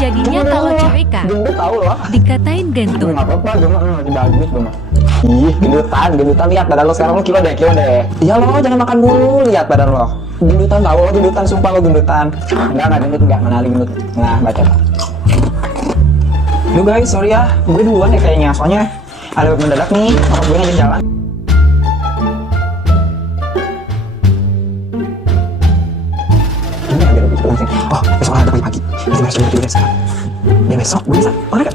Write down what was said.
jadinya kalau cewek kak Gendut tahu loh. dikatain gendut. Nggak apa-apa, gue mah lagi bagus gue mah. Ih, gendutan lihat badan lo sekarang lo kilo deh. Iya lo jangan makan mulu, lihat badan lo. Gendutan tahu lo gendutan, sumpah lo gendutan. Enggak gendut, enggak menali gendut. Nah, baca. Duh guys, sorry ya, gue duluan ya kayaknya, soalnya ada mendadak nih, orang gue ngajak jalan. Ini agak lebih pulang sih. Oh, besok ada pagi-pagi. Ini besok, ya besok, gue bisa. Oleh